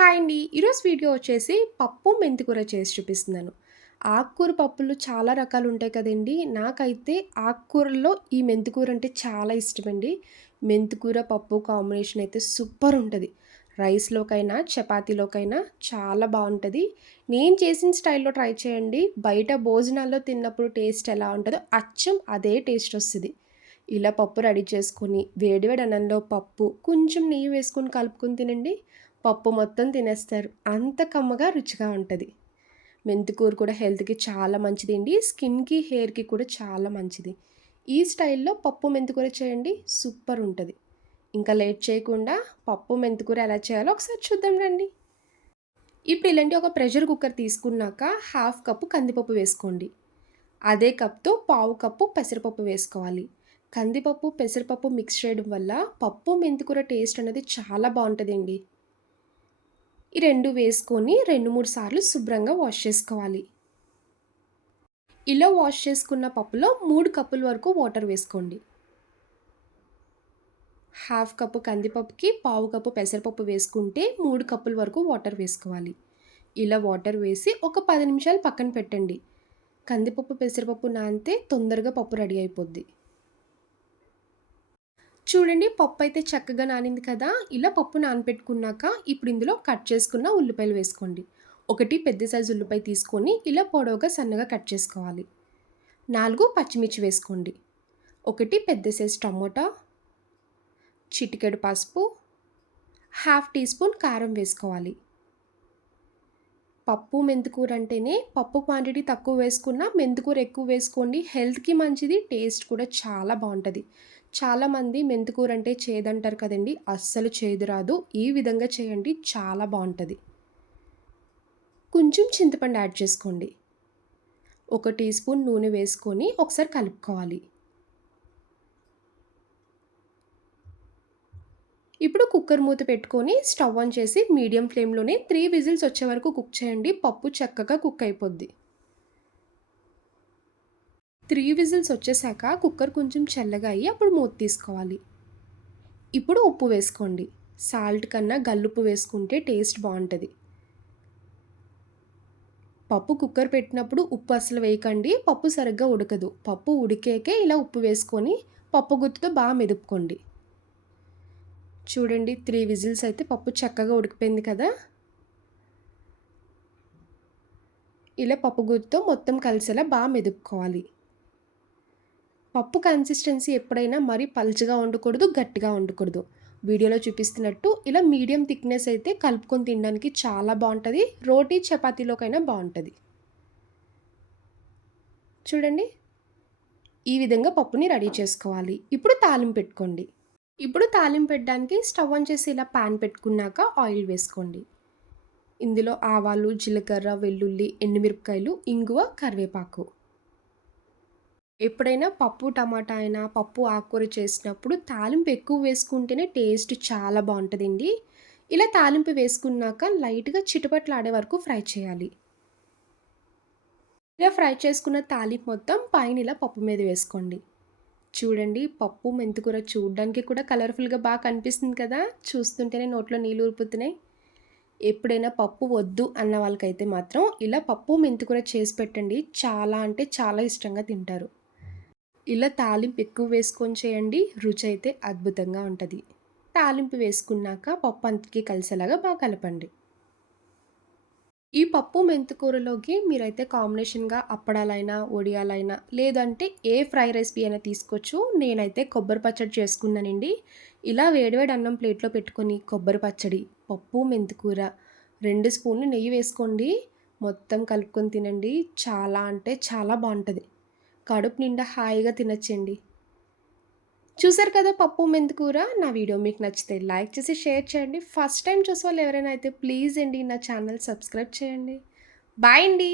Hi అండి. ఈరోజు video వచ్చేసి పప్పు, మెంతికూర చేసి చూపిస్తున్నాను. ఆకుకూర పప్పులు చాలా రకాలుంటాయి కదండీ! నాకైతే ఆకుకూరల్లో ఈ మెంతికూర అంటే చాలా ఇష్టమండి. మెంతికూర పప్పు కాంబినేషన్ అయితే సూపరుంటది. రైస్‌లోకైనా, చపాతీలోకైనా చాలా బావుంటది. నేను చేసిన స్టైల్‌లో ట్రై చేయండి. బయట భోజనాల్లో తిన్నప్పుడు టేస్ట్ ఎలా ఉంటదో అచ్చం అదే టేస్ట్ ఒస్తది. ఇలా పప్పు రెడీ చేసుకొని, వేడి వేడి అన్నంలో పప్పు, కొంచెం నెయ్యి వేసుకొని కలుపుకొని తినండి. పప్పు మొత్తం తినేస్తారు. అంత కమ్మగా, రుచిగా ఉంటది. మెంతికూర కూడా హెల్త్‌కి చాలా మంచిదండి. స్కిన్‌కి, హెయిర్‌కి కూడా చాలా మంచిది. ఈ స్టైల్‌లో పప్పు మెంతికూర చేయండి. సూపరుంటది. ఇంకా లేట్ చేయకుండా పప్పు మెంతికూర ఎలా చేయాలో ఒకసారి చూద్దాం రండి. ఇప్పుడు ఇలాంటి ఒక ప్రెషర్ కుక్కర్ తీసుకున్నాక హాఫ్ కప్పు కందిపప్పు వేసుకోండి. అదే కప్‌తో పావు కప్పు పెసరపప్పు వేసుకోవాలి. కందిపప్పు, పెసరపప్పు మిక్స్ చేయడం వల్ల పప్పు మెంతికూర టేస్ట్ అనేది చాలా బావుంటదండి. ఈ 2 వేసుకొని 2, 3 సార్లు శుభ్రంగా వాష్ చేసుకోవాలి. ఇలా వాష్ చేసుకున్న పప్పులో 3 కప్పుల వరకు వాటర్ వేసుకోండి. హాఫ్ కప్పు కందిపప్పుకి పావు కప్పు పెసరపప్పు వేసుకుంటే 3 కప్పుల వరకు వాటర్ వేసుకోవాలి. ఇలా వాటర్ వేసి ఒక 10 నిమిషాలు పక్కన పెట్టండి. కందిపప్పు, పెసరపప్పు నానితే తొందరగా పప్పు రెడీ అయిపోద్ది. చూడండి పప్పు అయితే చక్కగా నానింది కదా! ఇలా పప్పు నానపెట్టుకున్నాక ఇప్పుడు ఇందులో కట్ చేసుకున్న ఉల్లిపాయలు వేసుకోండి. ఒకటి పెద్ద సైజు ఉల్లిపాయ తీసుకొని ఇలా పొడవుగా సన్నగా కట్ చేసుకోవాలి. 4 పచ్చిమిర్చి వేసుకోండి. ఒకటి పెద్ద సైజు టమోటా, చిటికెడు పసుపు, హాఫ్ టీ స్పూన్ కారం వేసుకోవాలి. పప్పు, మెంతికూర అంటేనే పప్పు క్వాంటిటీ తక్కువ వేసుకున్నా మెంతికూర ఎక్కువ వేసుకోండి. హెల్త్‌కి మంచిది. టేస్ట్ కూడా చాలా బావుంటది. చాలామంది మెంతికూర అంటే చేదంటారు కదండీ! అస్సలు చేదు రాదు. ఈ విధంగా చేయండి చాలా బావుంటది. కొంచెం చింతపండు యాడ్ చేసుకోండి. ఒక టీ స్పూన్ నూనె వేసుకొని ఒకసారి కలుపుకోవాలి. ఇప్పుడు కుక్కర్ మూత పెట్టుకొని స్టవ్ ఆన్ చేసి మీడియం ఫ్లేమ్‌లోనే 3 విజిల్స్ వచ్చే వరకు కుక్ చేయండి. పప్పు చక్కగా కుక్ అయిపోద్ది. 3 విజిల్స్ వచ్చేసాక కుక్కర్ కొంచెం చల్లగా అయ్యి అప్పుడు మూత తీసుకోవాలి. ఇప్పుడు ఉప్పు వేసుకోండి. సాల్ట్ కన్నా గల్లుప్పు వేసుకుంటే టేస్ట్ బావుంటది. పప్పు కుక్కర్ పెట్టినప్పుడు ఉప్పు అస్సలు వేయకండి. పప్పు సరిగ్గా ఉడకదు. పప్పు ఉడికాకే ఇలా ఉప్పు వేసుకొని పప్పు గుత్తితో మెదుపుకోండి. చూడండి 3 విజిల్స్ అయితే పప్పు చక్కగా ఉడికిపోయింది కదా! ఇలా పప్పు గుత్తితో మొత్తం కలిసేలా మెదుపుకోవాలి. పప్పు కన్సిస్టెన్సీ ఎప్పుడైనా మరీ పల్చగా ఉండకూడదు, గట్టిగా ఉండకూడదు. వీడియోలో చూపిస్తున్నట్టు ఇలా మీడియం థిక్‌నెస్ అయితే కలుపుకొని తినడానికి చాలా బావుంటది. రోటీ, చపాతీలోకైనా బావుంటది. చూడండి ఈ విధంగా పప్పుని రెడీ చేసుకోవాలి. ఇప్పుడు తాలింపు పెట్టుకోండి. ఇప్పుడు తాలింపు పెట్టడానికి స్టవ్ ఆన్ చేసి ఇలా పాన్ పెట్టుకున్నాక ఆయిల్ వేసుకోండి. ఇందులో ఆవాలు, జీలకర్ర, వెల్లుల్లి, ఎండుమిరపకాయలు, ఇంగువ, కరివేపాకు. ఎప్పుడైనా పప్పు టమాటా అయినా, పప్పు ఆకుకూర చేసినప్పుడు తాలింపు ఎక్కువ వేసుకుంటేనే టేస్ట్ చాలా బావుంటదండి. ఇలా తాలింపు వేసుకున్నాక లైట్‌గా చిటపటలాడే వరకు ఫ్రై చేయాలి. ఇలా ఫ్రై చేసుకున్న తాలింపు మొత్తం పైన ఇలా పప్పు మీద వేసుకోండి. చూడండి పప్పు, మెంతికూర చూడ్డానికి కూడా కలర్‌ఫుల్‌గా కనిపిస్తుంది కదా! చూస్తుంటేనే నోట్లో నీళ్ళు ఊరిపోతున్నాయి. ఎప్పుడైనా పప్పు వద్దు అన్న వాళ్ళకైతే మాత్రం ఇలా పప్పు, మెంతికూర చేసి పెట్టండి. చాలా అంటే చాలా ఇష్టంగా తింటారు. ఇలా తాలింపు ఎక్కువ వేసుకొని చేయండి. రుచయితే అద్భుతంగా ఉంటది. తాలింపు వేసుకున్నాక పప్పు అంతకి కలిసేలాగా కలపండి. ఈ పప్పు మెంతికూరలోకి మీరైతే కాంబినేషన్‌గా అప్పడాలైనా, వడియాలైనా లేదంటే ఏ ఫ్రై రెసిపీ అయినా తీసుకోవచ్చు. నేనైతే కొబ్బరి పచ్చడి చేసుకున్నానండి. ఇలా వేడి వేడి అన్నం ప్లేట్‌లో పెట్టుకొని కొబ్బరి పచ్చడి, పప్పు, మెంతికూర, 2 స్పూన్లు నెయ్యి వేసుకోండి. మొత్తం కలుపుకొని తినండి. చాలా అంటే చాలా బావుంటది. కడుపు నిండా హాయిగా తినొచ్చండి. చూసారు కదా పప్పు, మెంతికూర. నా వీడియో మీకు నచ్చితే లైక్ చేసి, షేర్ చేయండి. ఫస్ట్ టైమ్ చూసేవాళ్ళు ఎవరైనా అయితే ప్లీజ్ అండి నా ఛానల్ సబ్స్క్రైబ్ చేయండి. బాయ్ అండి.